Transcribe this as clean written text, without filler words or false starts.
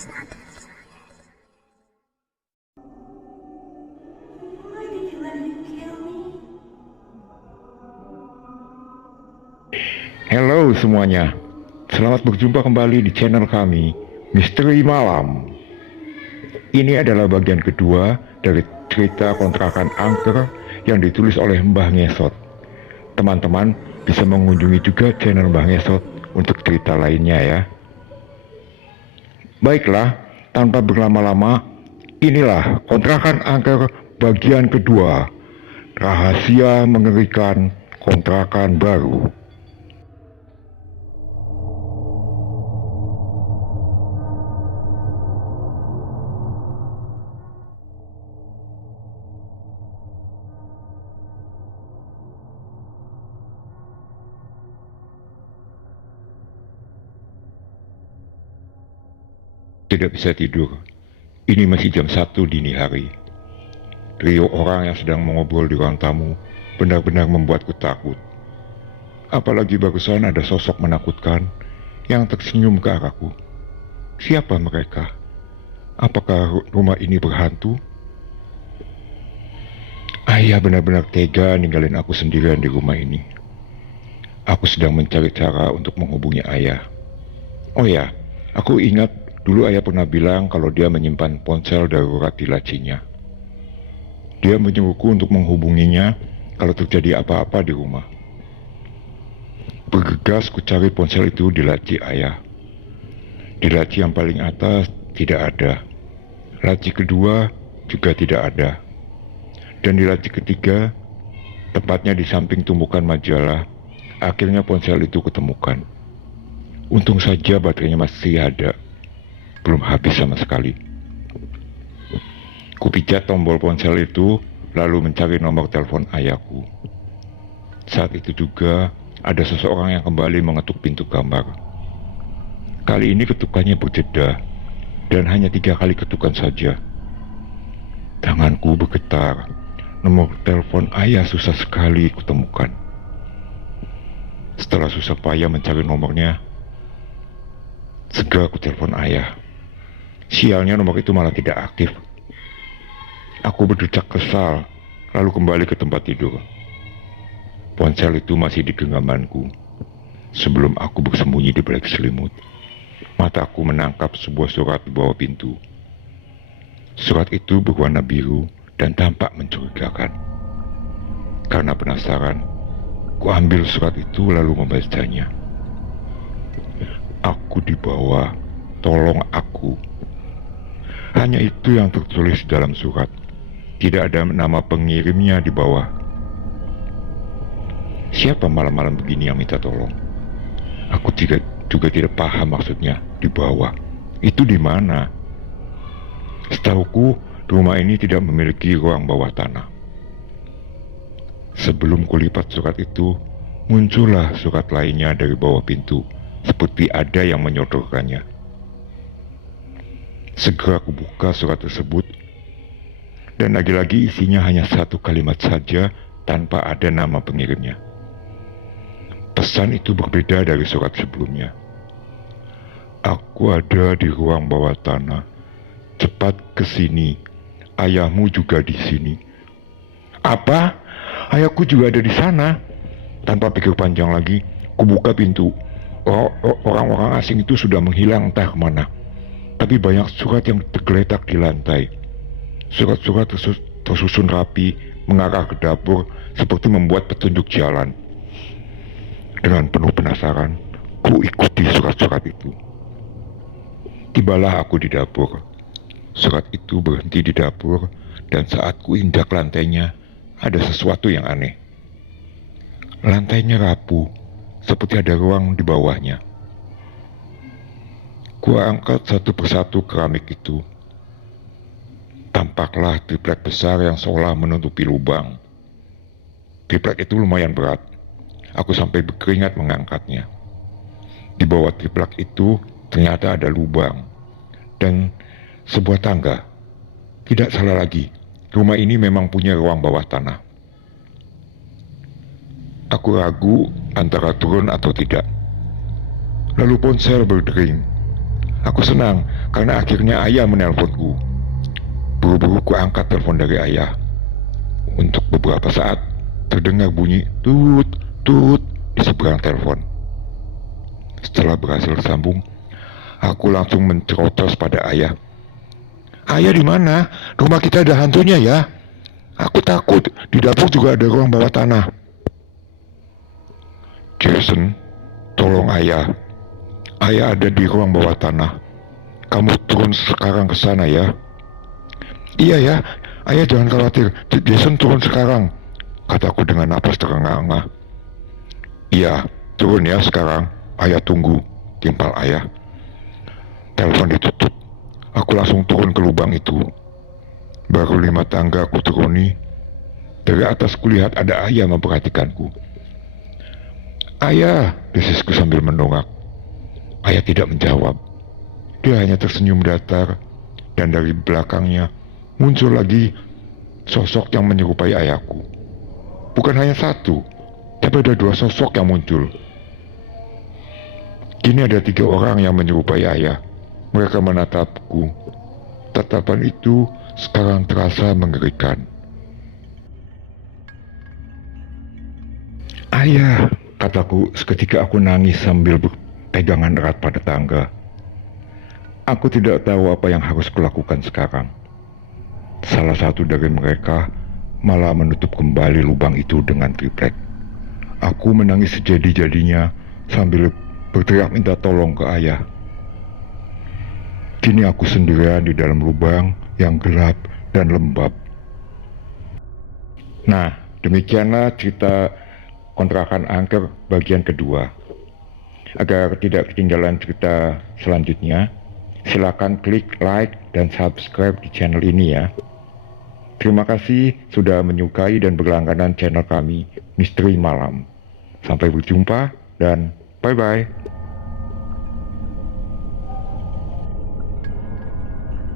Halo semuanya, selamat berjumpa kembali di channel kami, Misteri Malam. Ini adalah bagian kedua dari cerita kontrakan angker yang ditulis oleh Mbah Ngesot. Teman-teman bisa mengunjungi juga channel Mbah Ngesot untuk cerita lainnya ya. Baiklah, tanpa berlama-lama, inilah kontrakan angker bagian kedua. Rahasia mengerikan kontrakan baru. Tidak bisa tidur. Ini masih jam 1 dini hari. Trio orang yang sedang mengobrol di ruang tamu benar-benar membuatku takut. Apalagi barusan ada sosok menakutkan yang tersenyum ke arahku. Siapa mereka? Apakah rumah ini berhantu? Ayah benar-benar tega ninggalin aku sendirian di rumah ini. Aku sedang mencari cara untuk menghubungi ayah. Oh ya, aku ingat dulu ayah pernah bilang kalau dia menyimpan ponsel darurat di lacinya. Dia menyuruhku untuk menghubunginya kalau terjadi apa-apa di rumah. Bergegas ku cari ponsel itu di laci ayah. Di laci yang paling atas tidak ada. Laci kedua juga tidak ada. Dan di laci ketiga, tepatnya di samping tumpukan majalah, akhirnya ponsel itu kutemukan. Untung saja baterainya masih ada. Belum habis sama sekali. Kupijat tombol ponsel itu, lalu mencari nomor telepon ayahku. Saat itu juga, ada seseorang yang kembali mengetuk pintu kamar. Kali ini ketukannya berjeda, dan hanya 3 kali ketukan saja. Tanganku bergetar, nomor telepon ayah susah sekali kutemukan. Setelah susah payah mencari nomornya, segera ku telepon ayah. Sialnya nomor itu malah tidak aktif. Aku berdecak kesal, lalu kembali ke tempat tidur. Ponsel itu masih di genggamanku. Sebelum aku bersembunyi di balik selimut, mataku menangkap sebuah surat di bawah pintu. Surat itu berwarna biru dan tampak mencurigakan. Karena penasaran, ku ambil surat itu lalu membacanya. Aku di bawah, tolong aku. Hanya itu yang tertulis dalam surat. Tidak ada nama pengirimnya di bawah. Siapa malam-malam begini yang minta tolong? Aku juga tidak paham maksudnya di bawah. Itu di mana? Setahuku, rumah ini tidak memiliki ruang bawah tanah. Sebelum kulipat surat itu, muncullah surat lainnya dari bawah pintu, seperti ada yang menyodorkannya. Segera kubuka surat tersebut, dan lagi-lagi isinya hanya 1 kalimat saja tanpa ada nama pengirimnya. Pesan itu berbeda dari surat sebelumnya. Aku ada di ruang bawah tanah. Cepat ke sini. Ayahmu juga di sini. Apa? Ayahku juga ada di sana. Tanpa pikir panjang lagi, kubuka pintu. Orang-orang asing itu sudah menghilang entah kemana. Tapi banyak surat yang tergeletak di lantai. Surat-surat tersusun rapi, mengarah ke dapur, seperti membuat petunjuk jalan. Dengan penuh penasaran, ku ikuti surat-surat itu. Tibalah aku di dapur. Surat itu berhenti di dapur, dan saat ku injak lantainya, ada sesuatu yang aneh. Lantainya rapuh, seperti ada ruang di bawahnya. Ku angkat satu persatu keramik itu. Tampaklah triplek besar yang seolah menutupi lubang. Triplek itu lumayan berat. Aku sampai berkeringat mengangkatnya. Di bawah triplek itu ternyata ada lubang dan sebuah tangga. Tidak salah lagi, rumah ini memang punya ruang bawah tanah. Aku ragu antara turun atau tidak. Lalu ponsel berdering. Aku senang karena akhirnya ayah menelponku. Buru-buru ku angkat telepon dari ayah. Untuk beberapa saat terdengar bunyi tut tut di seberang telepon. Setelah berhasil sambung, aku langsung mencerotos pada ayah. Ayah di mana? Rumah kita ada hantunya ya. Aku takut, di dapur juga ada ruang bawah tanah. Jason, tolong ayah. Ayah ada di ruang bawah tanah. Kamu turun sekarang ke sana ya. Iya ya, ayah jangan khawatir. Jason turun sekarang, kataku dengan napas terengah-engah. Iya, turun ya sekarang. Ayah tunggu, timpal ayah. Telepon ditutup. Aku langsung turun ke lubang itu. Baru 5 tangga aku turuni. Dari atas kulihat ada ayah memperhatikanku. Ayah, desisku sambil mendongak. Ayah tidak menjawab. Dia hanya tersenyum datar, dan dari belakangnya muncul lagi sosok yang menyerupai ayahku. Bukan hanya satu, tapi ada 2 sosok yang muncul. Kini ada 3 orang yang menyerupai ayah. Mereka menatapku. Tatapan itu sekarang terasa mengerikan. Ayah, kataku seketika aku nangis sambil berpegangan erat pada tangga. Aku tidak tahu apa yang harus kulakukan sekarang. Salah satu dari mereka malah menutup kembali lubang itu dengan triplek. Aku menangis sejadi-jadinya sambil berteriak minta tolong ke ayah. Kini aku sendirian di dalam lubang yang gelap dan lembab. Nah, demikianlah cerita kontrakan angker bagian kedua. Agar tidak ketinggalan cerita selanjutnya, silakan klik like dan subscribe di channel ini ya. Terima kasih sudah menyukai dan berlangganan channel kami, Misteri Malam. Sampai berjumpa dan bye-bye.